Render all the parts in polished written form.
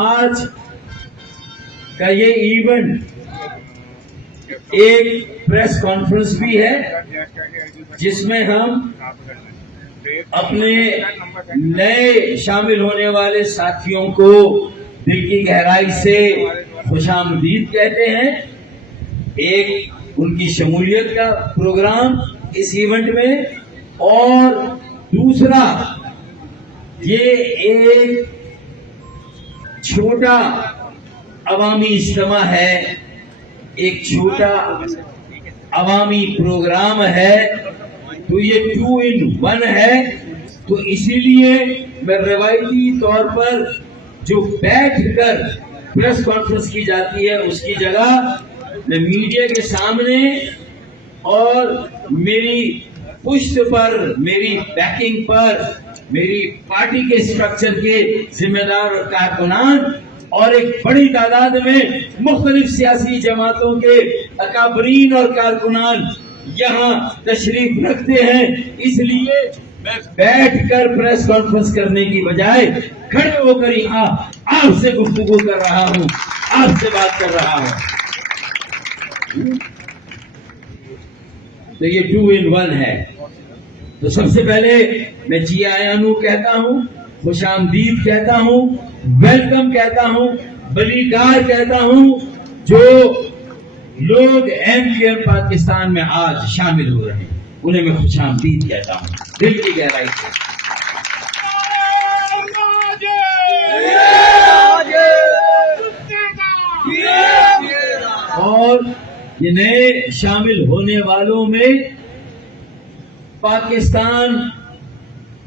آج کا یہ ایونٹ ایک پریس کانفرنس بھی ہے جس میں ہم اپنے نئے شامل ہونے والے ساتھیوں کو دل کی گہرائی سے خوش آمدید کہتے ہیں. ایک ان کی شمولیت کا پروگرام اس ایونٹ میں، اور دوسرا یہ ایک چھوٹا عوامی اجتماع ہے، ایک چھوٹا عوامی پروگرام ہے. تو یہ 2 in 1 ہے. تو اسی لیے میں روایتی طور پر جو بیٹھ کر پریس کانفرنس کی جاتی ہے اس کی جگہ میں میڈیا کے سامنے اور میری پشت پر، میری بیکنگ پر میری پارٹی کے اسٹرکچر کے ذمہ دار اور کارکنان اور ایک بڑی تعداد میں مختلف سیاسی جماعتوں کے اکابرین اور کارکنان یہاں تشریف رکھتے ہیں. اس لیے میں بیٹھ کر پریس کانفرنس کرنے کی بجائے کھڑے ہو کر یہاں آپ سے گفتگو کر رہا ہوں، آپ سے بات کر رہا ہوں. تو یہ 2 in 1 ہے. تو سب سے پہلے میں جی آیانو کہتا ہوں، خوش آمدید کہتا ہوں، ویلکم کہتا ہوں، بلیگار کہتا ہوں. جو لوگ MKM پاکستان میں آج شامل ہو رہے ہیں انہیں میں خوش آمدید کہتا ہوں دل کی گہرائی سے. اور یہ نئے شامل ہونے والوں میں پاکستان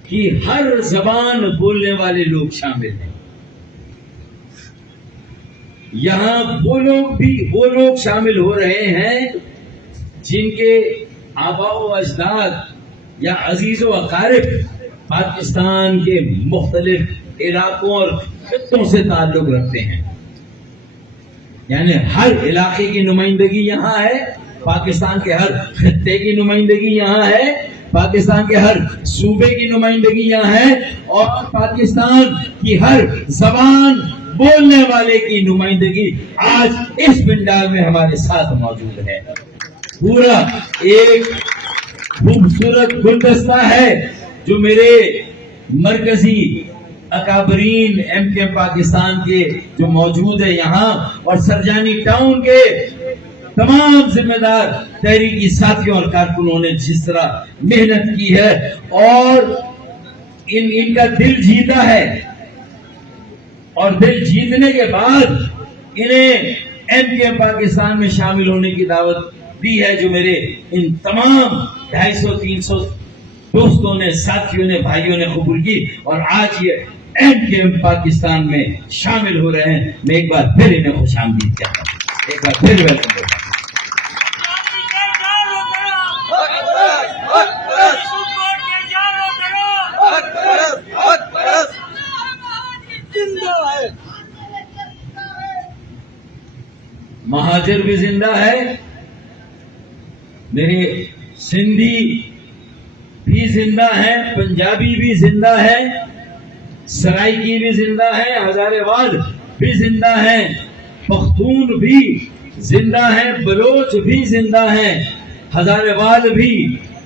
کی ہر زبان بولنے والے لوگ شامل ہیں. یہاں وہ لوگ شامل ہو رہے ہیں جن کے آباء و اجداد یا عزیز و اقارب پاکستان کے مختلف علاقوں اور خطوں سے تعلق رکھتے ہیں. یعنی ہر علاقے کی نمائندگی یہاں ہے، پاکستان کے ہر خطے کی نمائندگی یہاں ہے، پاکستان کے ہر صوبے کی نمائندگی یہاں ہے، اور پاکستان کی ہر زبان بولنے والے کی نمائندگی آج اس پنڈال میں ہمارے ساتھ موجود ہے. پورا ایک خوبصورت گلدستہ ہے جو میرے مرکزی اکابرین MKM پاکستان کے جو موجود ہے یہاں، اور سرجانی ٹاؤن کے تمام ذمہ دار تحریکی ساتھیوں اور کارکنوں نے جس طرح محنت کی ہے اور ان کا دل جیتا ہے، اور دل جیتنے کے بعد انہیں MKM پاکستان میں شامل ہونے کی دعوت دی ہے، جو میرے ان تمام 250-300 دوستوں نے، ساتھیوں نے، بھائیوں نے قبول کی، اور آج یہ MKM پاکستان میں شامل ہو رہے ہیں. میں ایک بار پھر انہیں خوش آمدید کہتا ہوں، ایک بار پھر ویلکم کرتا ہوں. مہاجر بھی زندہ ہے، میرے سندھی بھی زندہ ہے، پنجابی بھی زندہ ہے، سرائکی بھی زندہ ہے، ہزارے وال بھی زندہ ہے، پختون بھی زندہ ہے، بلوچ بھی زندہ ہے، ہزارے وال بھی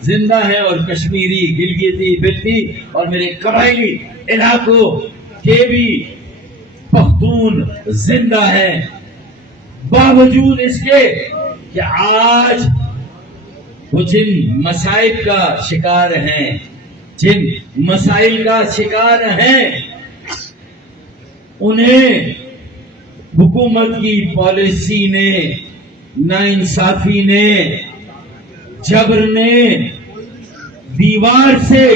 زندہ ہے، اور کشمیری، گلگتی، بلتی اور میرے قبائلی علاقوں کے بھی پختون زندہ ہے. باوجود اس کے کہ آج وہ جن مسائل کا شکار ہیں، جن مسائل کا شکار ہیں، انہیں حکومت کی پالیسی نے، ناانصافی نے، جبر نے دیوار سے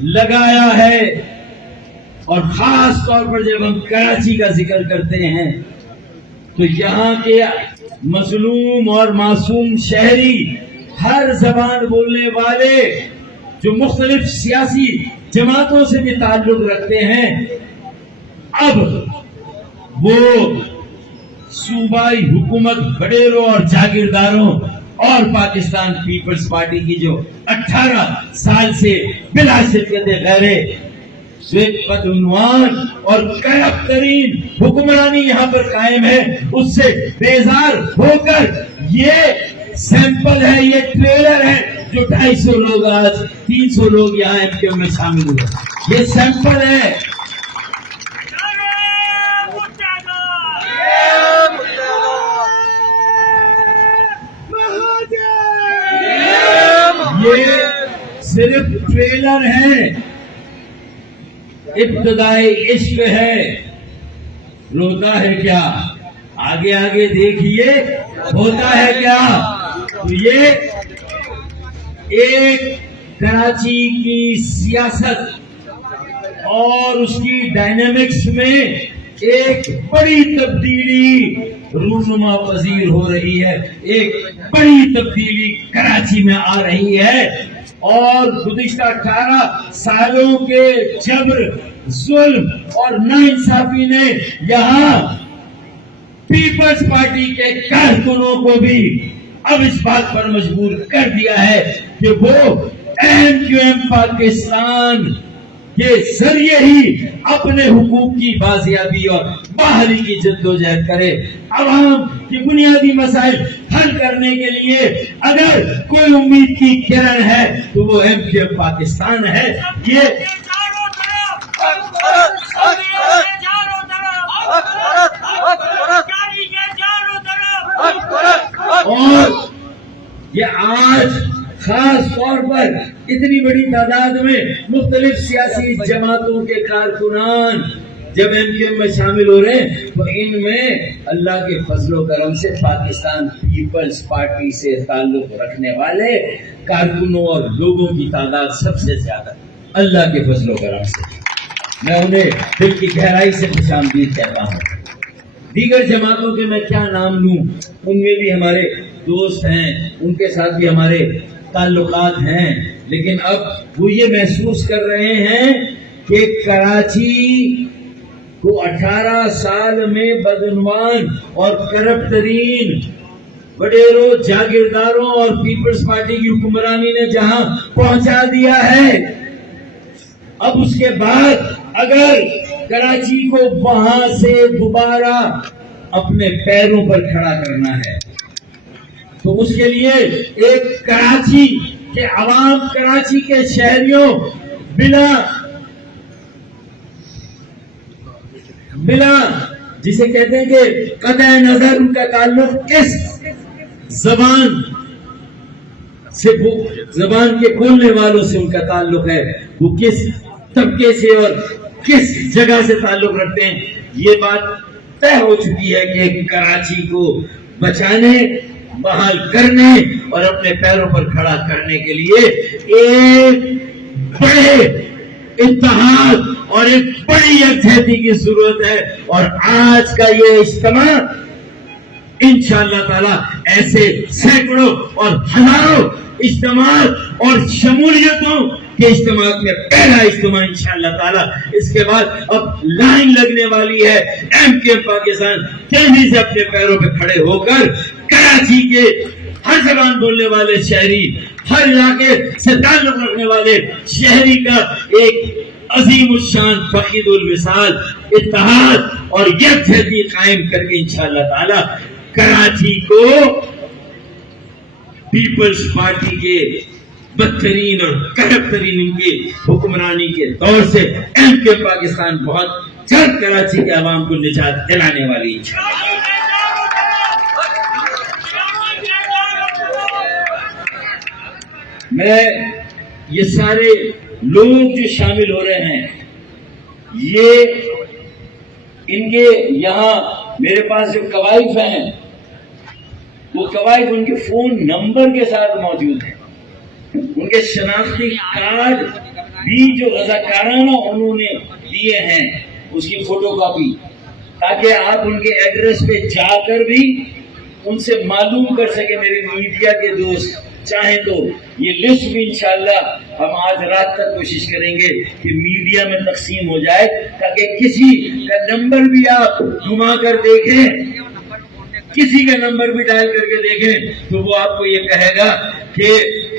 لگایا ہے. اور خاص طور پر جب ہم کراچی کا ذکر کرتے ہیں تو یہاں کے مظلوم اور معصوم شہری، ہر زبان بولنے والے جو مختلف سیاسی جماعتوں سے بھی تعلق رکھتے ہیں، اب وہ صوبائی حکومت بڑیروں اور جاگیرداروں اور پاکستان پیپلز پارٹی کی جو 18 سال سے بلا شرکت غیر بدعنوان اور کرپٹ ترین حکمرانی یہاں پر قائم ہے، اس سے بیزار ہو کر یہ سیمپل ہے، یہ ٹریلر ہے جو 250 لوگ آج 300 لوگ یہاں ایم کیو میں شامل ہوئے، یہ سیمپل ہے۔ یہ صرف ٹریلر ہے، ابتدائی عشق ہے، روتا ہے کیا؟ آگے آگے دیکھیے ہوتا ہے کیا۔ تو یہ ایک کراچی کی سیاست اور اس کی ڈائنامکس میں ایک بڑی تبدیلی رونما پذیر ہو رہی ہے، ایک بڑی تبدیلی کراچی میں آ رہی ہے، اور گزشتہ 18 سالوں کے جبر، ظلم اور ناانصافی نے یہاں پیپلز پارٹی کے کارکنوں کو بھی اب اس بات پر مجبور کر دیا ہے کہ وہ ایم کیو ایم پاکستان کے ذریعے ہی اپنے حقوق کی بازیابی اور بحالی کی جدوجہد کرے۔ عوام کی بنیادی مسائل حل کرنے کے لیے اگر کوئی امید کی کرن ہے تو وہ ایم کیو ایم پاکستان ہے۔ یہ اور یہ آج خاص طور پر اتنی بڑی تعداد میں مختلف سیاسی جماعتوں کے کارکنان جب ایم کیو ایم میں شامل ہو رہے ہیں تو ان میں اللہ کے فضل و کرم سے پاکستان پیپلز پارٹی سے تعلق رکھنے والے کارکنوں اور لوگوں کی تعداد سب سے زیادہ، اللہ کے فضل و کرم سے۔ میں انہیں دل کی گہرائی سے خوش آمدید کہتا ہوں۔ دیگر جماعتوں کے میں کیا نام لوں، ان میں بھی ہمارے دوست ہیں، ان کے ساتھ بھی ہمارے تعلقات ہیں، لیکن اب وہ یہ محسوس کر رہے ہیں کہ کراچی کو 18 سال میں بدعنوان اور کرپٹ ترین وڈیروں، جاگیرداروں اور پیپلز پارٹی کی حکمرانی نے جہاں پہنچا دیا ہے، اب اس کے بعد اگر کراچی کو وہاں سے دوبارہ اپنے پیروں پر کھڑا کرنا ہے تو اس کے لیے ایک کراچی کے عوام، کراچی کے شہریوں بلا جسے کہتے ہیں کہ قطع نظر ان کا تعلق کس زبان سے، زبان کے بولنے والوں سے ان کا تعلق ہے، وہ کس طبقے سے اور کس جگہ سے تعلق رکھتے ہیں، یہ بات طے ہو چکی ہے کہ کراچی کو بچانے، بحال کرنے اور اپنے پیروں پر کھڑا کرنے کے لیے ایک بڑے اتحاد اور ایک بڑی یکجہتی کی ضرورت ہے۔ اور آج کا یہ اجتماع انشاءاللہ تعالی ایسے سینکڑوں اور ہزاروں اجتماعات اور شمولیتوں کے اجتماعات میں پہلا اجتماع انشاءاللہ تعالی۔ اس کے بعد اب لائن لگنے والی ہے ایم کیو ایم پاکستان تیزی سے اپنے پیروں پہ کھڑے ہو کر کراچی کے ہر زبان بولنے والے شہری، ہر علاقے سے تعلق رکھنے والے شہری کا ایک عظیم الشان فقید المثال اتحاد اور یکجہتی قائم کر کے انشاءاللہ تعالی کراچی کو پیپلز پارٹی کے بدترین اور کرپٹ ترین ان کی حکمرانی کے دور سے ایم کیو ایم پاکستان بہت جلد کراچی کے عوام کو نجات دلانے والی ہے۔ میں یہ سارے لوگ جو شامل ہو رہے ہیں، یہ ان کے یہاں میرے پاس جو قوائف ہیں وہ قوائف ان کے فون نمبر کے ساتھ موجود ہیں، ان کے شناختی کارڈ بھی جو رضاکارانہ انہوں نے دیے ہیں اس کی فوٹو کاپی، تاکہ آپ ان کے ایڈریس پہ جا کر بھی ان سے معلوم کر سکیں۔ میری میڈیا کے دوست چاہیں تو یہ لسٹ بھی انشاءاللہ ہم آج رات تک کوشش کریں گے کہ میڈیا میں تقسیم ہو جائے، تاکہ کسی کا نمبر بھی آپ گھما کر دیکھیں کسی کا نمبر بھی ڈائل کر کے دیکھیں تو وہ آپ کو یہ کہے گا کہ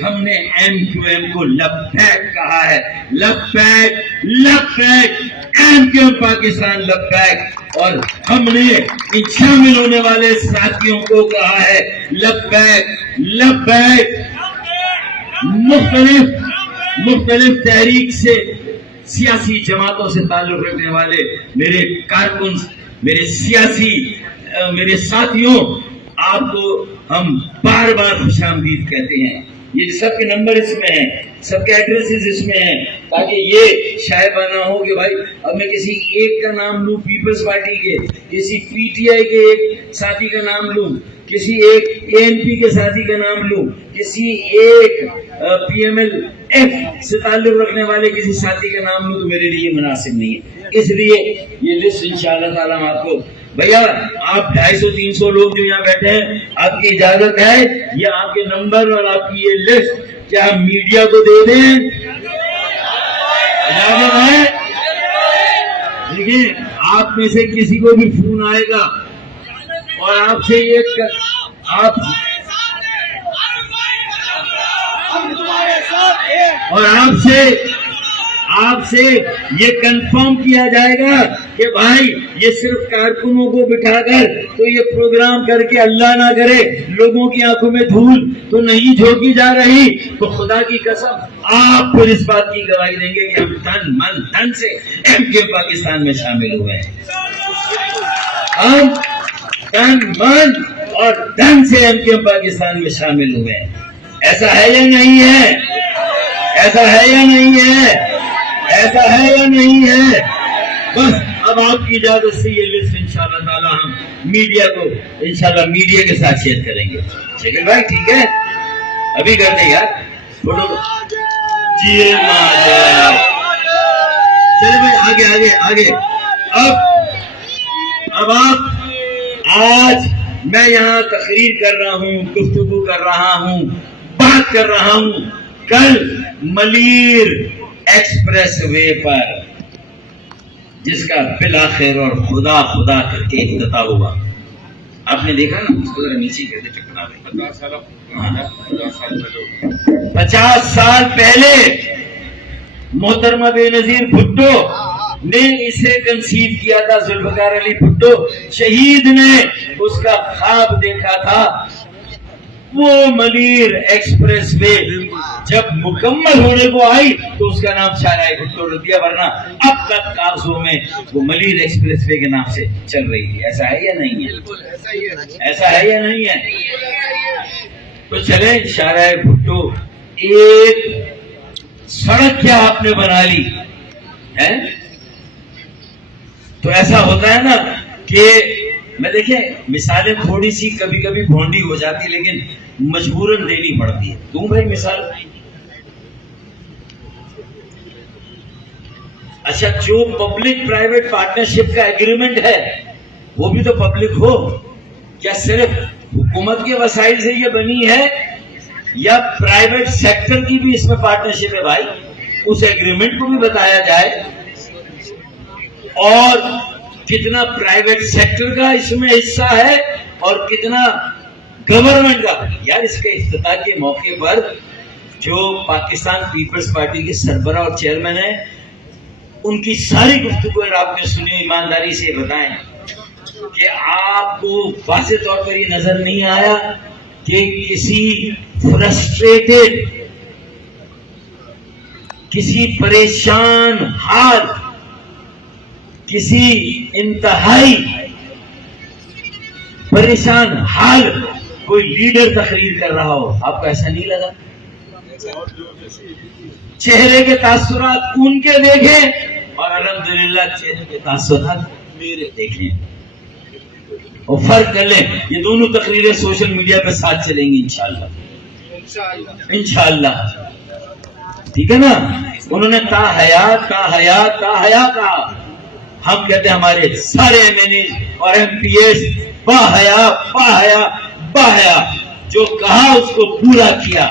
ہم نے ایم کیو ایم کو لبیک کہا ہے. لبیک لبیک ایم کیو ایم پاکستان لبیک. اور ہم نے ان شامل ہونے والے ساتھیوں کو کہا ہے لبیک لبیک. مختلف تحریک سے سیاسی جماعتوں سے تعلق رکھنے والے میرے کارکن، میرے ساتھیوں، آپ کو ہم بار بار خوش آمدید کہتے ہیں. یہ سب کے نمبر اس میں ہیں، سب کے ایڈریسز اس میں ہیں، تاکہ یہ شائبہ نہ ہو کہ بھائی اب میں کسی ایک کا نام لوں پیپلز پارٹی کے، کسی پی ٹی آئی کے ایک ساتھی کا نام لوں، کسی ایک اے این پی کے ساتھی کا نام لوں، کسی ایک پی ایم ایل ایف سے تعلق رکھنے والے کسی ساتھی کا نام لوں، تو میرے لیے مناسب نہیں ہے. اس لیے یہ لسٹ انشاءاللہ تعالیٰ ہم آپ کو، بھیا آپ 250-300 لوگ جو یہاں بیٹھے ہیں، آپ کی اجازت ہے یہ آپ کے نمبر اور آپ کی یہ لسٹ کیا ہم میڈیا کو دے دیں؟ اجازت ہے؟ دیکھیں آپ میں سے کسی کو بھی فون آئے گا اور آپ سے یہ آپ سے یہ کنفرم کیا جائے گا کہ بھائی یہ صرف کارکنوں کو بٹھا کر تو یہ پروگرام کر کے اللہ نہ کرے لوگوں کی آنکھوں میں دھول تو نہیں جھونکی جا رہی، تو خدا کی قسم آپ پھر اس بات کی گواہی دیں گے کہ ہم تن من دھن سے ایم کیو پاکستان میں شامل ہوئے ہیں. ہم تن من اور دھن سے ایم کیو پاکستان میں شامل ہوئے ہیں. ایسا ہے یا نہیں ہے؟ ایسا ہے یا نہیں ہے؟ ایسا ہے یا نہیں ہے؟ بس اب آپ کی اجازت سے یہ لسٹ انشاءاللہ تعالی ہم میڈیا کو انشاءاللہ میڈیا کے ساتھ شیئر کریں گے. شکیل بھائی ٹھیک ہے، ابھی کر دیں یار فوٹو. جی چلے بھائی آگے آگے آگے. اب آپ آج میں یہاں تقریر کر رہا ہوں، گفتگو کر رہا ہوں، بات کر رہا ہوں. کل ملیر ایکسپریس وے پر جس کا بالآخر اور خدا خدا کر کے افتتاح ہوا، آپ نے دیکھا نا؟ اس کو ذرا نیچے کر دے. 50 سال پہلے محترمہ بے نظیر بھٹو نے اسے کنسیو کیا تھا. ذوالفقار علی بھٹو شہید نے اس کا خواب دیکھا تھا. وہ ملیر ایکسپریس وے جب مکمل ہونے کو آئی تو اس کا نام شاہراہ بھٹو رکھ دیا، ورنہ اب تک کاغذوں میں وہ ملیر ایکسپریس وے کے نام سے چل رہی تھی. ایسا ہے یا نہیں ہے؟ ایسا ہے یا نہیں ہے؟ تو چلیں شاہراہ بھٹو ایک سڑک کیا آپ نے بنا لی ہے. تو ایسا ہوتا ہے نا کہ میں دیکھیں مثالیں تھوڑی سی کبھی کبھی بھونڈی ہو جاتی لیکن مجبوراً دینی پڑتی ہے. دوں بھائی مثال؟ اچھا جو پبلک پرائیویٹ پارٹنرشپ کا ایگریمنٹ ہے وہ بھی تو پبلک ہو. کیا صرف حکومت کے وسائل سے یہ بنی ہے یا پرائیویٹ سیکٹر کی بھی اس میں پارٹنرشپ ہے؟ بھائی اس ایگریمنٹ کو بھی بتایا جائے اور کتنا پرائیویٹ سیکٹر کا اس میں حصہ ہے اور کتنا گورنمنٹ کا. یار اس کے افتتاح کے موقع پر جو پاکستان پیپلز پارٹی کے سربراہ اور چیئرمین ہیں ان کی ساری گفتگو آپ نے سنی، ایمانداری سے بتائیں کہ آپ کو واضح طور پر یہ نظر نہیں آیا کہ کسی فرسٹریٹڈ، کسی پریشان حال، کسی انتہائی پریشان حال کوئی لیڈر تقریر کر رہا ہو؟ آپ کو ایسا نہیں لگا؟ چہرے کے تاثرات ان کے دیکھیں اور الحمدللہ چہرے کے تاثرات میرے دیکھیں اور فرق کر لیں. یہ دونوں تقریریں سوشل میڈیا پہ ساتھ چلیں گی انشاءاللہ. انشاءاللہ ٹھیک ہے نا؟ انہوں نے تا حیات تا حیات تا حیات کہا. ہم کہتے ہیں ہمارے سارے ایم این ایز اور ایم پی ایس با حیا با حیا با حیا، جو کہا اس کو پورا کیا،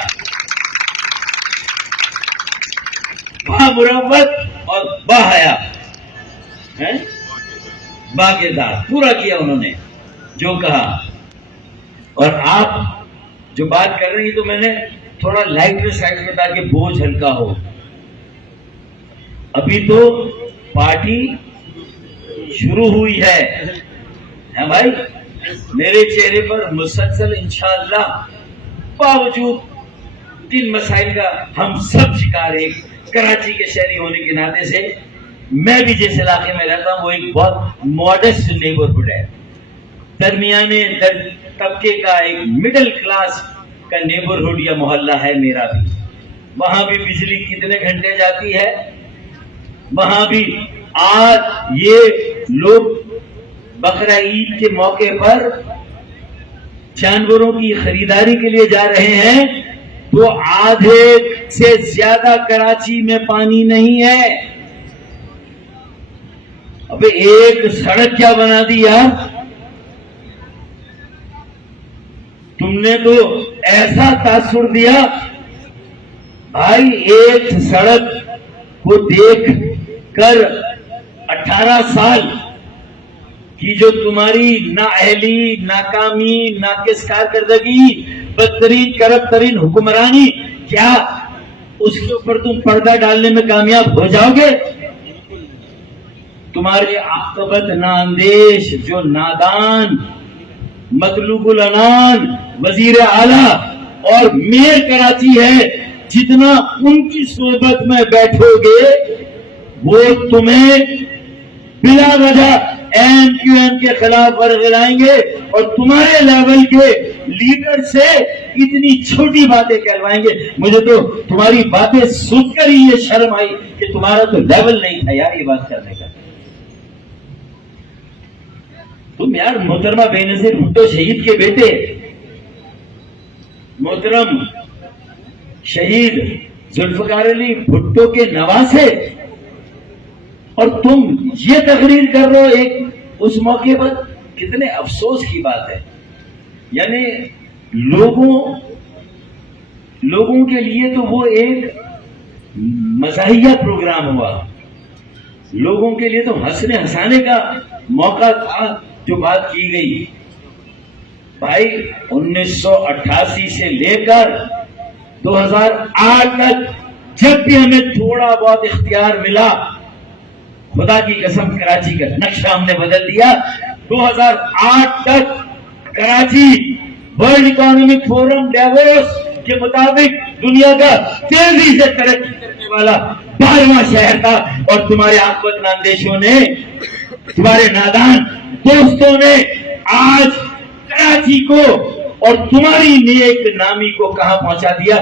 با مروت اور با حیا با کردار پورا کیا انہوں نے جو کہا. اور آپ جو بات کر رہی تو میں نے تھوڑا لائٹر سائڈ میں تاکہ بوجھ ہلکا ہو. ابھی تو پارٹی شروع ہوئی ہے بھائی. میرے چہرے پر مسلسل انشاءاللہ باوجود ان مسائل کا ہم سب شکار ہیں. کراچی کے شہری ہونے کے ناطے سے میں بھی جس علاقے میں رہتا ہوں وہ ایک بہت ماڈسٹ نیبرہڈ ہے. درمیانے طبقے کا ایک مڈل کلاس کا نیبرہڈ یا محلہ ہے میرا بھی. وہاں بھی بجلی کتنے گھنٹے جاتی ہے. وہاں بھی آج یہ لوگ بقرہ عید کے موقع پر جانوروں کی خریداری کے لیے جا رہے ہیں تو آدھے سے زیادہ کراچی میں پانی نہیں ہے. اب ایک سڑک کیا بنا دی یار. تم نے تو ایسا تاثر دیا بھائی. ایک سڑک کو دیکھ کر 18 سال کی جو تمہاری نااہلی، ناکامی، ناقص کارکردگی، بدترین کرپٹ ترین حکمرانی، کیا اس کے اوپر تم پردہ ڈالنے میں کامیاب ہو جاؤ گے؟ تمہارے عاقبت نااندیش جو نادان مطلوب العنان وزیر اعلیٰ اور میئر کراچی ہے، جتنا ان کی صحبت میں بیٹھو گے وہ تمہیں بلا وجہ ایم کیو ایم کے خلاف ورغلائیں گے اور تمہارے لیول کے لیڈر سے اتنی چھوٹی باتیں کہلوائیں گے. مجھے تو تمہاری باتیں سن کر ہی یہ شرم آئی کہ تمہارا تو لیول نہیں تھا یار یہ بات کرنے کا. تم یار محترمہ بے نظیر بھٹو شہید کے بیٹے، محترم شہید ذوالفقار علی بھٹو کے نواسے، اور تم یہ تقریر کر رہے ہو ایک اس موقع پر. کتنے افسوس کی بات ہے. یعنی لوگوں کے لیے تو وہ ایک مزاحیہ پروگرام ہوا، لوگوں کے لیے تو ہنسنے ہنسانے کا موقع تھا جو بات کی گئی. بھائی 1988 سے لے کر 2008 تک جب بھی ہمیں تھوڑا بہت اختیار ملا، خدا کی قسم کراچی کا نقشہ ہم نے بدل دیا. 2008 تک Karachi world economic forum Davos کے مطابق دنیا کا تیزی سے ترقی کرنے والا 12واں شہر تھا. اور تمہارے عاقبت ناندیشوں نے، تمہارے نادان دوستوں نے آج کراچی کو اور تمہاری نیک نامی کو کہاں پہنچا دیا.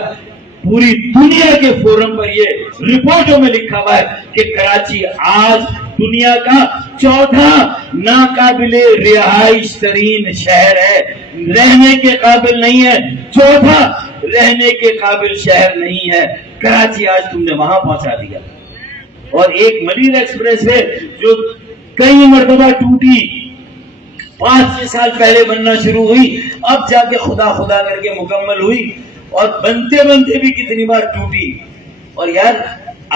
پوری دنیا کے فورم پر یہ رپورٹوں میں لکھا ہوا ہے کہ کراچی آج دنیا کا 14 ناقابل رہائش ترین شہر ہے. رہنے کے قابل نہیں ہے. 14 رہنے کے قابل شہر نہیں ہے. کراچی آج تم نے وہاں پہنچا دیا. اور ایک ملیر ایکسپریس ہے جو کئی مرتبہ ٹوٹی، 5 سال پہلے بننا شروع ہوئی، اب جا کے خدا کر کے مکمل ہوئی، اور بنتے بنتے بھی کتنی بار ٹوٹی. اور یار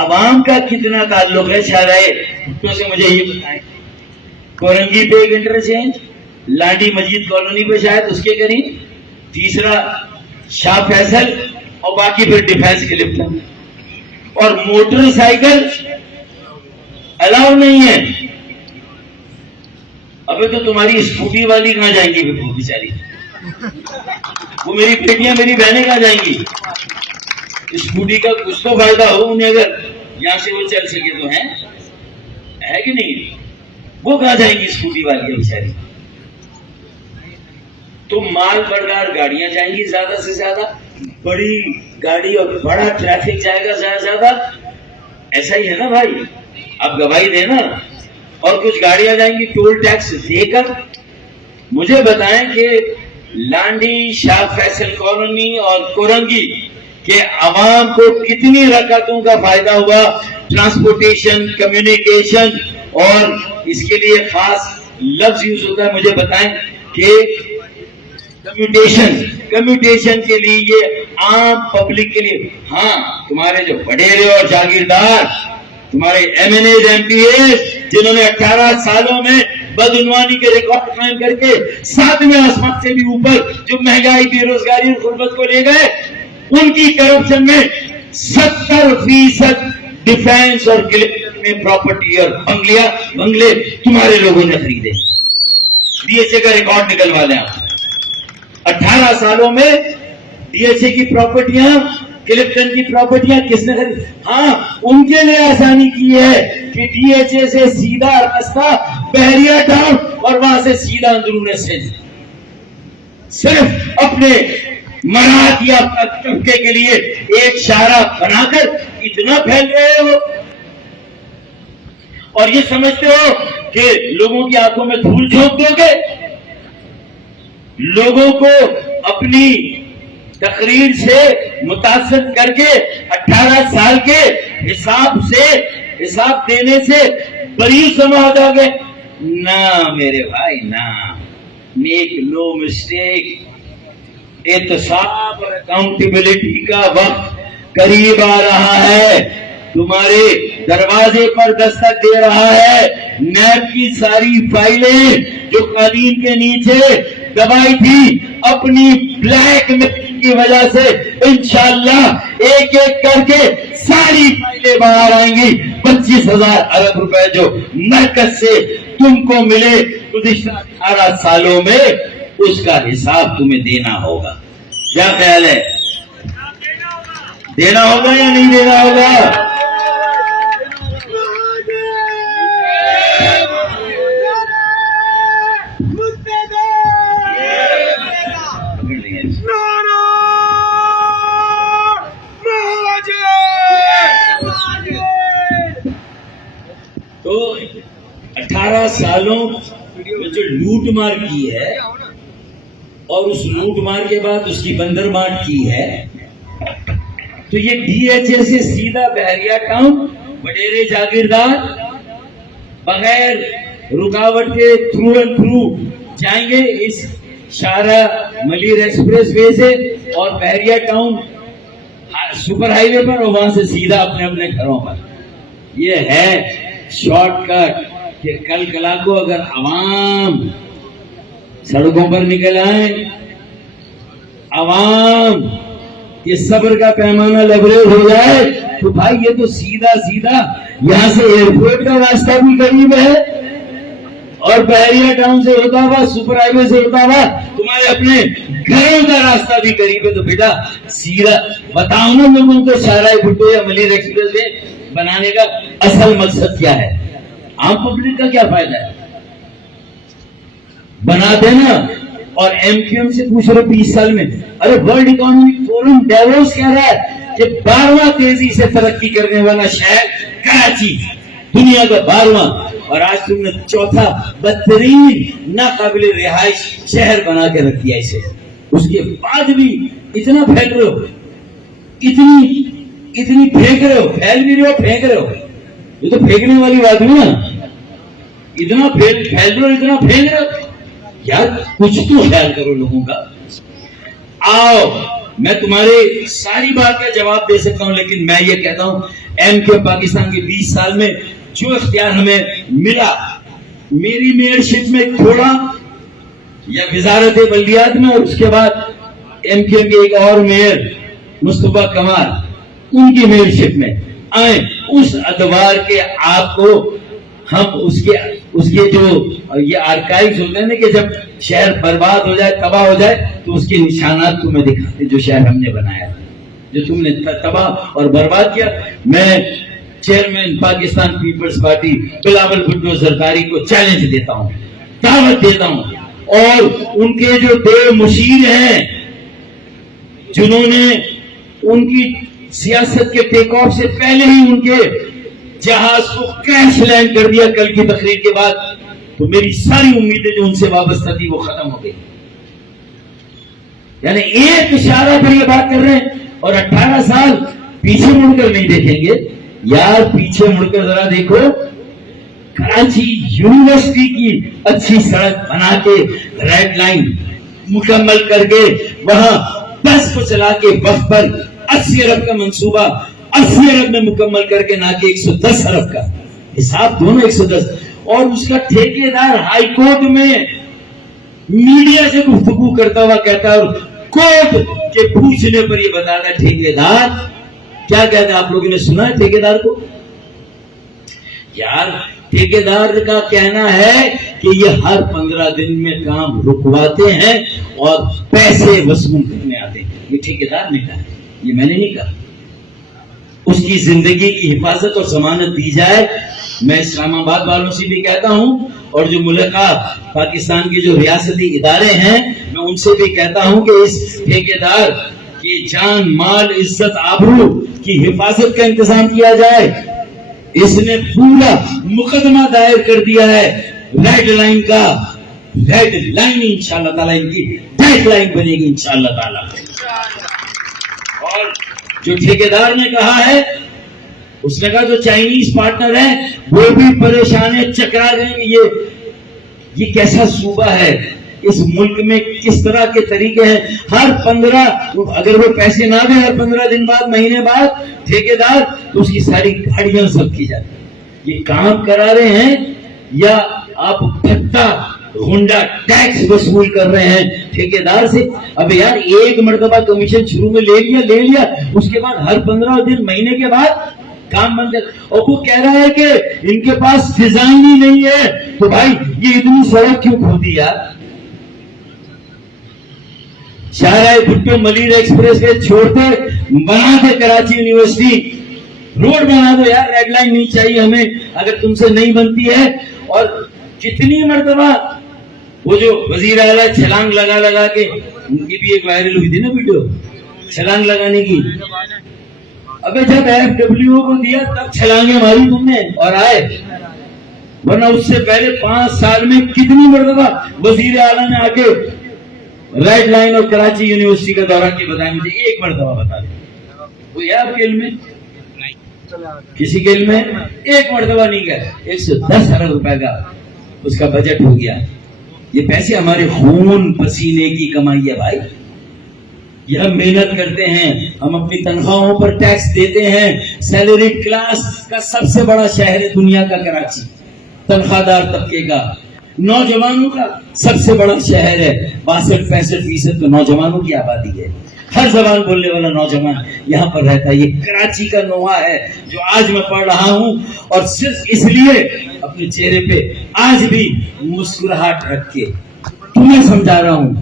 عوام کا کتنا تعلق ہے شاہراہ بھٹو سے مجھے یہ بتائیں. کورنگی پہ ایک انٹرچینج، لانڈی مجید کالونی پہ شاید اس کے قریب، تیسرا شاہ فیصل، اور باقی پھر ڈیفینس کلپٹن. اور موٹر سائیکل الاؤ نہیں ہے. ابھی تو تمہاری اسکوٹی والی کہاں جائیں گی بیچاری؟ وہ میری بیٹیاں میری بہنیں کہاں جائیں گی؟ اسکوٹی کا کچھ تو فائدہ ہو انہیں، اگر یہاں سے وہ چل سکے تو ہے کہ نہیں؟ وہ کہاں جائیں گی اسکوٹی والی بیچاری؟ تو مال بردار گاڑیاں جائیں گی زیادہ سے زیادہ، بڑی گاڑی اور بڑا ٹریفک جائے گا زیادہ سے زیادہ. ایسا ہی ہے نا بھائی؟ اب گواہی دے نا. اور کچھ گاڑیاں جائیں گی ٹول ٹیکس دے کر. مجھے بتائیں کہ لانڈی، شاہ فیصل کالونی اور کورنگی کے عوام کو کتنی رکعتوں کا فائدہ ہوا؟ ٹرانسپورٹیشن، کمیونیکیشن، اور اس کے لیے خاص لفظ یوز ہوتا ہے. مجھے بتائیں کہ کمیوٹیشن کے لیے، یہ عام پبلک کے لیے. ہاں تمہارے جو وڈیرے اور جاگیردار، تمہارے MNAs, MPAs, جنہوں نے 18 سالوں میں بدعنوانی کے ریکارڈ قائم کر کے 7ویں آسمان سے بھی اوپر جو مہنگائی، بے روزگاری اور غربت کو لے گئے، ان کی کرپشن میں 70% ڈیفینس اور کلکٹر میں پراپرٹی اور بنگلے تمہارے لوگوں نے خریدے. ڈی ایچ اے کا ریکارڈ نکلوا لیں آپ. 18 سالوں میں ڈی ایچ اے کی پراپرٹیاں، کلکٹن کی پراپرٹیاں کس نے خرید؟ ہاں، ان کے لیے آسانی کی ہے کہ ڈی ایچ اے سے سیدھا راستہ بحریہ ٹاؤن اور وہاں سے سیدھا اندرون سندھ. صرف اپنے مراد یا طبقے کے لیے ایک شاہراہ بنا کر اتنا پھیل رہے ہو اور یہ سمجھتے ہو کہ لوگوں کی آنکھوں میں دھول جھونک دو گے. لوگوں کو اپنی تقریر سے متاثر کر کے 18 سال کے حساب دینے سے بری سما ہو جاؤ گے. نہ میرے بھائی نہ. Make no mistake. احتساب اور اکاؤنٹیبلٹی کا وقت قریب آ رہا ہے. تمہارے دروازے پر دستک دے رہا ہے. نیب کی ساری فائلیں جو قالین کے نیچے دبائی تھی اپنی بلیک میلنگ کی وجہ سے انشاءاللہ ایک ایک کر کے ساری فائلیں باہر آئیں گی. 25,000 ارب روپے جو مرکز سے تم کو ملے گزشتہ 18 سالوں میں، اس کا حساب تمہیں دینا ہوگا. کیا خیال ہے؟ دینا ہوگا یا نہیں دینا ہوگا؟ تو 18 سالوں میں جو لوٹ مار کی ہے اور اس لوٹ مار کے بعد اس کی بندر مار کی ہے، تو یہ ڈی ایچ اے سے سیدھا بحریہ ٹاؤن وڈیرے جاگیردار بغیر رکاوٹ کے تھرو جائیں گے اس شاہراہ ملیر ایکسپریس وے سے اور بحریہ ٹاؤن سپر ہائی وے پر اور وہاں سے سیدھا اپنے اپنے گھروں پر. یہ ہے شارٹ کٹ کہ کل کلا کو اگر عوام سڑکوں پر نکل آئیں، عوام یہ صبر کا پیمانہ لیوریج ہو جائے، تو بھائی یہ تو سیدھا یہاں سے ایئرپورٹ کا راستہ بھی قریب ہے اور بحریہ ٹاؤن سے ہوتا ہوا سپر ہائی وے سے ہوتا ہوا تمہارے اپنے گھروں کا راستہ بھی قریب ہے. تو بیٹا سیدھا بتاؤ نا لوگوں کو شاہراہ بھٹو یا ملیر ایکسپریس وے بنانے کا اصل مقصد کیا ہے؟ عام پبلک کا کیا فائدہ ہے؟ بنا دینا. اور ایم کیو ایم سے پوچھ رہے 20 سال میں، ارے ورلڈ اکنامک فورم ڈیووس کہہ رہا ہے کہ 12واں تیزی سے ترقی کرنے والا شہر کراچی دنیا کا 12واں، اور آج تم نے 4تھا بدترین ناقابل رہائش شہر بنا کے رکھ دیا اسے. اس کے بعد بھی اتنا پھیل رہے ہو، اتنی پھینک رہے ہو. پھیل بھی رہے ہو، پھینک رہے ہو. یہ تو پھینکنے والی بات نہیں نا. اتنا پھیل رہے ہو، اتنا پھینک رہے ہو. یار کچھ تو خیال کرو لوگوں کا. آؤ میں تمہارے ساری بات کا جواب دے سکتا ہوں، لیکن میں یہ کہتا ہوں ایم کیو پاکستان کے 20 سال میں جو اختیار ہمیں ملا، میری میئرشپ میں تھوڑا یا وزارت بلدیات میں، اور اس کے بعد ایم کیو کے ایک اور میئر مصطفیٰ کمال ان کی میئرشپ میں آئیں، اس ادوار کے آپ کو ہم اس کے جو یہ آرکائیوز ہوتے ہیں نا کہ جب شہر برباد ہو جائے، تباہ ہو جائے، تو اس کے نشانات تمہیں دکھاتے جو شہر ہم نے بنایا، جو تم نے تباہ اور برباد کیا. میں چیئرمین پاکستان پیپلز پارٹی بلاول بھٹو زرداری کو چیلنج دیتا ہوں، دعوت دیتا ہوں، اور ان کے جو دو مشیر ہیں جنہوں نے ان کی سیاست کے ٹیک آف سے پہلے ہی ان کے جہاز کو کریش لینڈ کر دیا کل کی تقریر کے بعد، تو میری ساری امیدیں جو ان سے وابستہ تھی وہ ختم ہو گئی. یعنی ایک اشارہ پر یہ بات کر رہے ہیں اور 18 سال پیچھے مڑ کر نہیں دیکھیں گے. یار پیچھے مڑ کر ذرا دیکھو، کراچی یونیورسٹی کی اچھی سڑک بنا کے ریڈ لائن مکمل کر کے وہاں 10 کو چلا کے وقت پر 80 ارب کا منصوبہ 80 ارب میں مکمل کر کے نہ کہ 110 ارب کا حساب دونوں 110. اور اس کا ٹھیکیدار ہائی کورٹ میں میڈیا سے گفتگو کرتا ہوا کہتا ہے، کورٹ کے پوچھنے پر یہ بتاتا ہے ٹھیکیدار کیا کہتا ہے. آپ لوگوں نے سنا ہے ٹھیکیدار کو؟ یار ٹھیکیدار کا کہنا ہے کہ یہ ہر 15 دن میں کام رکواتے ہیں اور پیسے وصول کرنے آتے ہیں. یہ ٹھیکیدار نے کہا ہے، یہ میں نے نہیں کہا. اس کی زندگی کی حفاظت اور ضمانت دی جائے. میں اسلام آباد والوں سے بھی کہتا ہوں اور جو ملکات پاکستان کے جو ریاستی ادارے ہیں میں ان سے بھی کہتا ہوں کہ اس ٹھیکیدار کی جان مال عزت آبرو کی حفاظت کا انتظام کیا جائے. اس نے پورا مقدمہ دائر کر دیا ہے ریڈ لائن کا. ریڈ لائن انشاءاللہ تعالی ان کی ڈیڈ لائن بنے گی انشاءاللہ تعالی. اور جو ٹھیکیدار نے کہا ہے اس نے کہا جو چائنیز پارٹنر ہیں وہ بھی پریشان ہیں، چکرا گئے کہ یہ کیسا صوبہ ہے، اس ملک میں کس طرح کے طریقے ہیں. ہر 15 اگر وہ پیسے نہ دیں ہر 15 دن بعد مہینے بعد ٹھیکیدار تو اس کی ساری گاڑیاں ضبط کی جاتی. یہ کام کرا رہے ہیں یا آپ بھتہ غنڈا ٹیکس وصول کر رہے ہیں ٹھیکیدار سے؟ اب یار ایک مرتبہ کمیشن شروع میں لے لیا اس کے بعد ہر 15 دن مہینے کے بعد کام بند کر. اور وہ کہہ رہا ہے کہ ان کے پاس ڈیزائن ہی نہیں ہے. تو بھائی یہ اتنی سڑک کیوں کھودی یار؟ شاہراہ بھٹو ملیر ایکسپریس کے چھوڑتے بنا دے کراچی یونیورسٹی روڈ بنا دو یار. ریڈ لائن نہیں چاہیے ہمیں اگر تم سے نہیں بنتی ہے. اور کتنی مرتبہ وہ جو وزیر اعلیٰ چھلانگ لگا کے ان کی بھی ایک وائرل ہوئی تھی نا ویڈیو چھلانگ لگانے کی. ابے جب FWO کو دیا تب چھلانگیں ماری تم نے اور آئے، ورنہ اس سے پہلے 5 سال میں کتنی مرتبہ وزیر اعلیٰ نے آ کے ریڈ لائن اور کراچی یونیورسٹی کا دورہ کیا؟ بتائیں مجھے ایک مرتبہ بتا دیں. کوئی ہے آپ کے علم میں؟ کسی کے علم میں ایک مرتبہ نہیں گیا. 110 ارب روپے کا اس کا بجٹ ہو گیا. یہ پیسے ہمارے خون پسینے کی کمائی ہے بھائی. یہ ہم محنت کرتے ہیں، ہم اپنی تنخواہوں پر ٹیکس دیتے ہیں. سیلری کلاس کا سب سے بڑا شہر ہے دنیا کا کراچی. تنخواہ دار طبقے کا، نوجوانوں کا سب سے بڑا شہر ہے. 62-65% تو نوجوانوں کی آبادی ہے. ہر زبان بولنے والا نوجوان یہاں پر رہتا ہے. یہ کراچی کا نوحہ ہے جو آج میں پڑھ رہا ہوں اور صرف اس لیے اپنے چہرے پہ آج بھی مسکراہٹ رکھ کے تمہیں سمجھا رہا ہوں.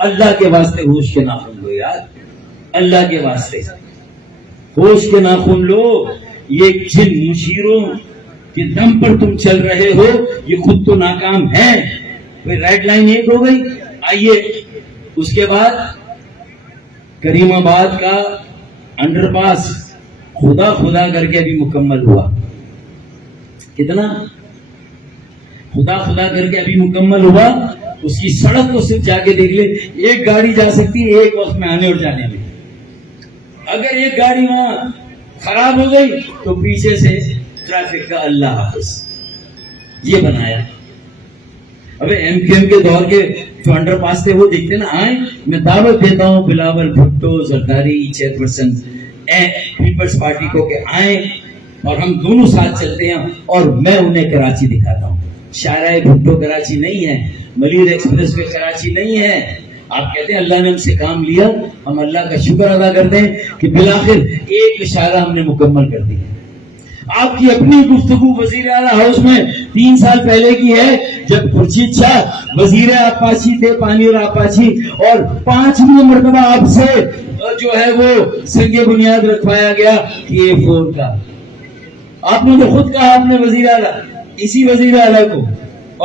اللہ کے واسطے ہوش کے ناخن لو یار، اللہ کے واسطے ہوش کے ناخن لو. یہ جن مشیروں کے دم پر تم چل رہے ہو یہ خود تو ناکام ہے. ریڈ لائن ایک ہو گئی. آئیے اس کے بعد کریم آباد کا انڈر پاس خدا کر کے ابھی مکمل ہوا. کتنا خدا کر کے ابھی مکمل ہوا. اس کی سڑک کو صرف جا کے دیکھ لے، ایک گاڑی جا سکتی ہے ایک وقت میں آنے اور جانے میں. اگر ایک گاڑی وہاں خراب ہو گئی تو پیچھے سے ٹریفک کا اللہ حافظ. یہ بنایا. ابھی MQM کے دور کے جو انڈر پاس تھے وہ دیکھتے نا. آئیں میں دعوت دیتا ہوں بلاول بھٹو زرداری چیئرپرسن پیپلز پارٹی کو کہ آئیں اور ہم دونوں ساتھ چلتے ہیں اور میں انہیں کراچی دکھاتا ہوں. شاہراہ بھٹو کراچی نہیں ہے، ملیر ایکسپریس پہ کراچی نہیں ہے. آپ کہتے ہیں اللہ نے ہم سے کام لیا، ہم اللہ کا شکر ادا کرتے ہیں کہ بالآخر ایک شاہراہ ہم نے مکمل کر دی. آپ کی اپنی گفتگو وزیر اعلیٰ ہاؤس میں 3 سال پہلے کی ہے جب خورشید شاہ وزیر آبپاشی تھے، پانی اور آبپاشی، اور 5ویں مرتبہ آپ سے جو ہے وہ سنگ بنیاد رکھوایا گیا K4 کا. آپ نے تو خود کہا آپ نے وزیر اعلیٰ اسی وزیر اعلیٰ کو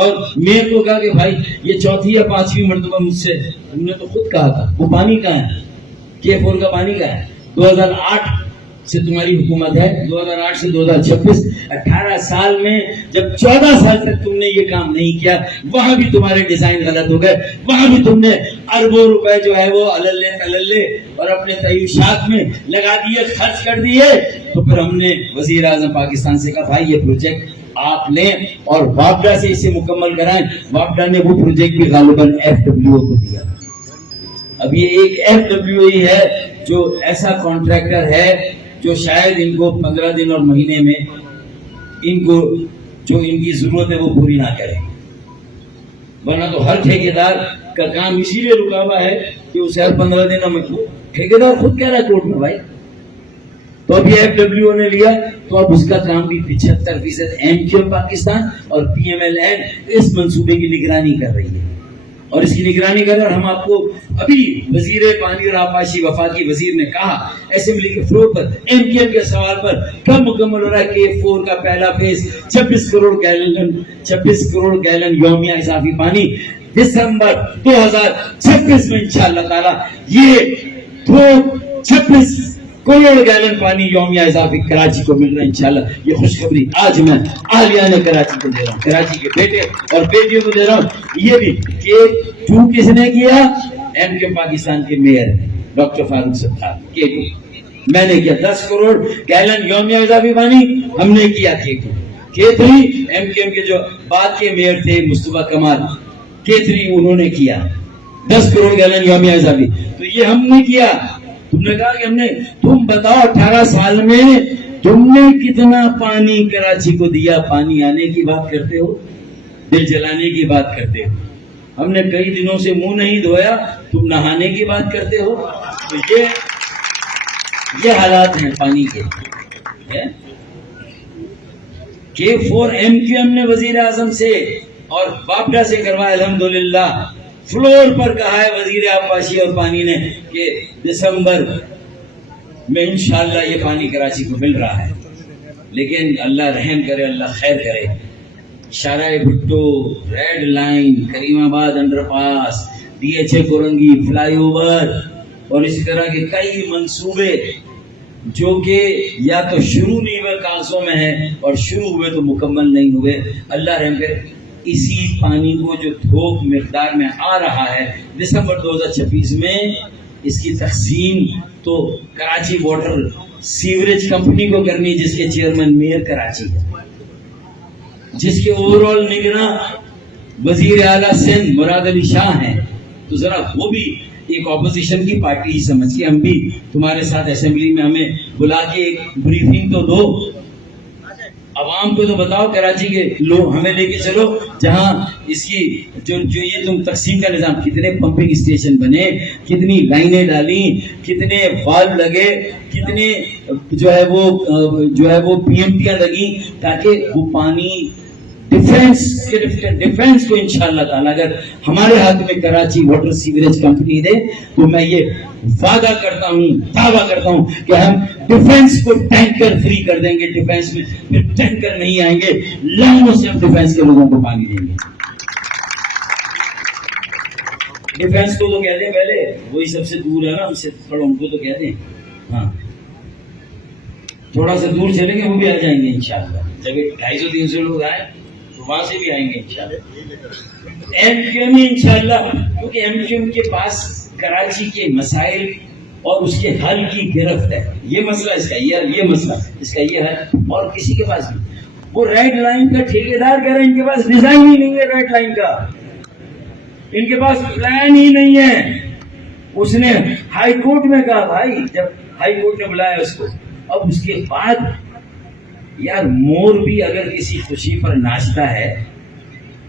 اور میئر کو کہا کہ بھائی یہ 4تھی یا 5ویں مرتبہ مجھ سے، تم نے تو خود کہا تھا وہ پانی کہاں ہے، K4 کا پانی کہاں ہے. 2008 سے تمہاری حکومت ہے، 2008 سے 2026 18 سال میں جب 14 سال تک تم نے یہ کام نہیں کیا، وہاں بھی تمہارے ڈیزائن غلط ہو گئے، وہاں بھی تم نے اربوں روپے جو ہے وہ اللے تللے اور اپنے تعیشات میں لگا دیے، خرچ کر دیے. تو پھر ہم نے وزیر اعظم پاکستان سے کہا بھائی یہ پروجیکٹ آپ لیں اور وابڈا سے اسے مکمل کرائیں. وابڈا نے وہ پروجیکٹ بھی غالباً FWO کو دیا. اب یہ ایک FWO ہی ہے جو ایسا کانٹریکٹر ہے جو شاید ان کو 15 دن اور مہینے میں ان کو جو ان کی ضرورت ہے وہ پوری نہ کریں، ورنہ تو ہر ٹھیکیدار کا کام اسی لیے رکا ہوا ہے کہ اسے ہر 15 دنوں میں ٹھیکیدار خود کہہ رہا ہے کورٹ میں بھائی، تو اب یہ FWO نے لیا تو اب اس کا کام بھی 75% MQM پاکستان اور PMLN اس منصوبے کی نگرانی کر رہی ہے، اور اس کی نگرانی کر رہے، ہم آپ کو ابھی وزیر پانی اور آبپاشی وفاقی وزیر نے کہا اسمبلی کے فلور پر MQM کے سوال پر کب مکمل ہو رہا ہے کہ K4 کا پہلا فیز 26 کروڑ گیلن یومیہ اضافی پانی دسمبر 2026 میں انشاءاللہ تعالی یہ 26 کروڑ گیلن پانی یومیہ اضافی کراچی کو مل رہا ہے انشاءاللہ۔ یہ خوشخبری آج میں اہلیہ نے کراچی کو دے رہا ہوں، کراچی کے بیٹے اور بیٹیوں کو دے رہا ہوں۔ یہ بھی K2 کس نے کیا؟ MQM پاکستان کے میئر ڈاکٹر فاروق صاحب، K2 میں نے کیا 10 کروڑ گیلن یومیہ اضافی پانی ہم نے کیا K2۔ K3 MQM کے جو بعد کے میئر تھے مصطفیٰ کمال، K3 انہوں نے کیا 10 کروڑ گیلن یومیہ اضافی، تو یہ ہم نے کیا۔ تم نے کہا کہ ہم نے، تم بتاؤ 18 سال میں تم نے کتنا پانی کراچی کو دیا؟ پانی آنے کی بات کرتے ہو، دل جلانے کی بات کرتے ہو، ہم نے کئی دنوں سے منہ نہیں دھویا، تم نہانے کی بات کرتے ہو۔ تو یہ حالات ہیں پانی کے۔ K4 MQM نے وزیر اعظم سے اور باپڈا سے کروایا، الحمدللہ فلور پر کہا ہے وزیر آبپاشی اور پانی نے کہ دسمبر میں انشاءاللہ یہ پانی کراچی کو مل رہا ہے، لیکن اللہ رحم کرے، اللہ خیر کرے۔ شارع بھٹو، ریڈ لائن، کریم آباد انڈر پاس، DHA کورنگی فلائی اوور اور اسی طرح کے کئی منصوبے جو کہ یا تو شروع نہیں ہوئے کاغذوں میں ہیں اور شروع ہوئے تو مکمل نہیں ہوئے، اللہ رحم کرے۔ اسی پانی کو جو تھوک مقدار میں آ رہا ہے دسمبر 2026 میں اس کی تقسیم تو کراچی واٹر سیوریج کمپنی کو کرنی، جس کے چیئرمین میئر کراچی ہے، جس کے اوور آل نگراں وزیر اعلیٰ سندھ مراد علی شاہ ہیں۔ تو ذرا وہ بھی ایک اپوزیشن کی پارٹی ہی سمجھ کے ہم بھی تمہارے ساتھ اسمبلی میں ہمیں بلا کے ایک بریفنگ تو دو، عوام کو تو بتاؤ، کراچی کے لوگ ہمیں لے کے چلو جہاں اس کی جو یہ تم تقسیم کا نظام، کتنے پمپنگ اسٹیشن بنے، کتنی لائنیں ڈالیں، کتنے والو لگے، کتنے جو ہے وہ PMTیاں لگیں، تاکہ وہ پانی ڈیفنس کو انشاءاللہ تعالی اگر ہمارے ہاتھ میں کراچی واٹر سیوریج کمپنی دے تو میں یہ وعدہ کرتا ہوں، دعویٰ کرتا ہوں کہ ہم ڈیفنس کو ٹینکر فری کر دیں گے۔ ڈیفنس میں پھر ٹینکر نہیں آئیں گے، لائنوں سے ہم ڈیفنس کے لوگوں کو پانی دیں گے۔ ڈیفنس کو تو کہتے ہیں پہلے، وہی سب سے دور ہے نا ہم سے، تھوڑا ان کو تو کہتے ہیں، ہاں تھوڑا سا دور چلیں گے وہ بھی آ جائیں گے انشاءاللہ، جب 250-300 لوگ آئے وہاں سے بھی آئیں گے انشاءاللہ۔ MQM انشاءاللہ، کیونکہ MQM کے پاس کراچی کے مسائل اور اس کے حل کی گرفت ہے، یہ مسئلہ اس کا یہ مسئلہ اس کا یہ ہے، اور کسی کے پاس نہیں۔ وہ ریڈ لائن کا ٹھیکیدار کہہ رہے ہیں ان کے پاس ڈیزائن ہی نہیں ہے ریڈ لائن کا، ان کے پاس پلان ہی نہیں ہے۔ اس نے ہائی کورٹ میں کہا، بھائی جب ہائی کورٹ نے بلایا اس کو، اب اس کے بعد یار مور بھی اگر کسی خوشی پر ناچتا ہے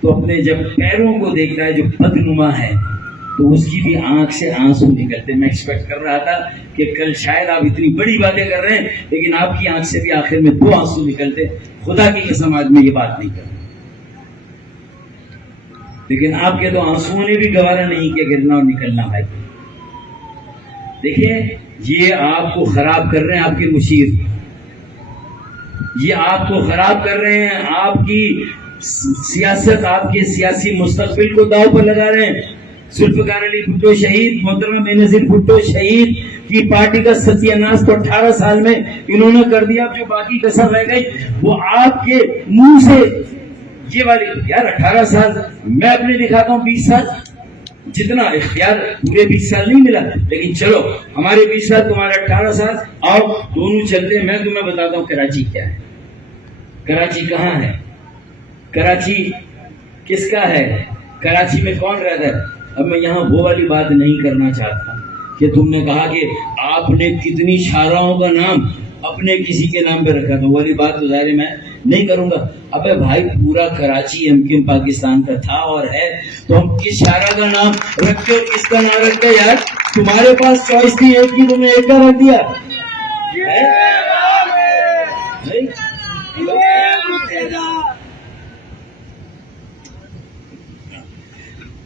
تو اپنے جب پیروں کو دیکھتا ہے جو بدنما ہے تو اس کی بھی آنکھ سے آنسو نکلتے۔ میں ایکسپیکٹ کر رہا تھا کہ کل شاید آپ اتنی بڑی باتیں کر رہے ہیں لیکن آپ کی آنکھ سے بھی آخر میں 2 آنسو نکلتے۔ خدا کی قسم آج میں یہ بات نہیں کروں، لیکن آپ کے تو آنسوؤں نے بھی گوارا نہیں کیا گرنا اور نکلنا۔ بھائی دیکھیں، یہ آپ کو خراب کر رہے ہیں، آپ کے مشیر یہ آپ کو خراب کر رہے ہیں، آپ کی سیاست، آپ کے سیاسی مستقبل کو داؤ پر لگا رہے ہیں۔ ذوالفقار علی بھٹو شہید، محترمہ بینظیر بھٹو شہید کی پارٹی کا ستیہ ناش تو 18 سال میں انہوں نے کر دیا۔ جو باقی کسر رہ گئی وہ آپ کے منہ سے یہ والی، یار 18 سال میں اپنے دکھاتا ہوں 20 سال، جتنا اختیار پورے 20 سال نہیں ملا، لیکن چلو ہمارے 20 سال تمہارے 18 سال، آؤ دونوں چلتے ہیں۔ میں تمہیں بتاتا ہوں کراچی کیا ہے، کراچی کہاں ہے، کراچی کس کا ہے، کراچی میں کون رہتا ہے۔ اب میں یہاں وہ والی بات نہیں کرنا چاہتا کہ تم نے کہا کہ آپ نے کتنی شاہراہوں کا نام اپنے کسی کے نام پہ رکھا، تو وہ والی بات تو ظاہر میں نہیں کروں گا. ابے بھائی پورا کراچی MQM پاکستان کا تھا اور ہے, تو ہم کس شارع کا نام رکھتے ہو, کس کا نام رکھتے یار؟ تمہارے پاس چوائس تھی ایک کی, تم نے ایک کا رکھ دیا.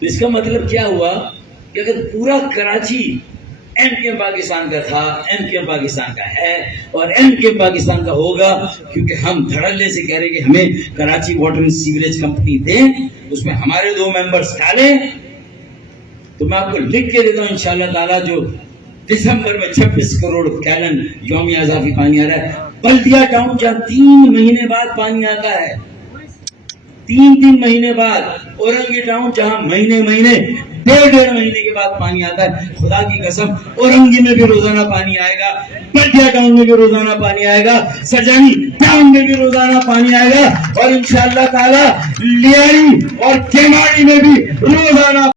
اس کا مطلب کیا ہوا کہ اگر پورا کراچی MQM پاکستان کا تھا, MQM پاکستان کا ہے اور MQM پاکستان کا ہوگا, کیونکہ ہم دھڑلے سے کہہ رہے کہ ہمیں Karachi water and sewerage company دیں, اس میں ہمارے 2 ممبرز ڈالیں, تو میں آپ کو لکھ کے دیتا ہوں انشاءاللہ تعالیٰ جو دسمبر میں 26 کروڑ گیلن یومی اضافی پانی آ رہا ہے. بلدیہ ٹاؤن جہاں 3 مہینے بعد پانی آتا ہے, 3 مہینے بعد. اورنگی ٹاؤن جہاں مہینے 1.5 مہینے کے بعد پانی آتا ہے. خدا کی قسم اورنگی میں بھی روزانہ پانی آئے گا, بلدیہ ٹاؤن میں بھی روزانہ پانی آئے گا, سجانی ٹاؤن میں بھی روزانہ پانی آئے گا, اور انشاءاللہ تعالی لیاری اور کیماڑی میں بھی روزانہ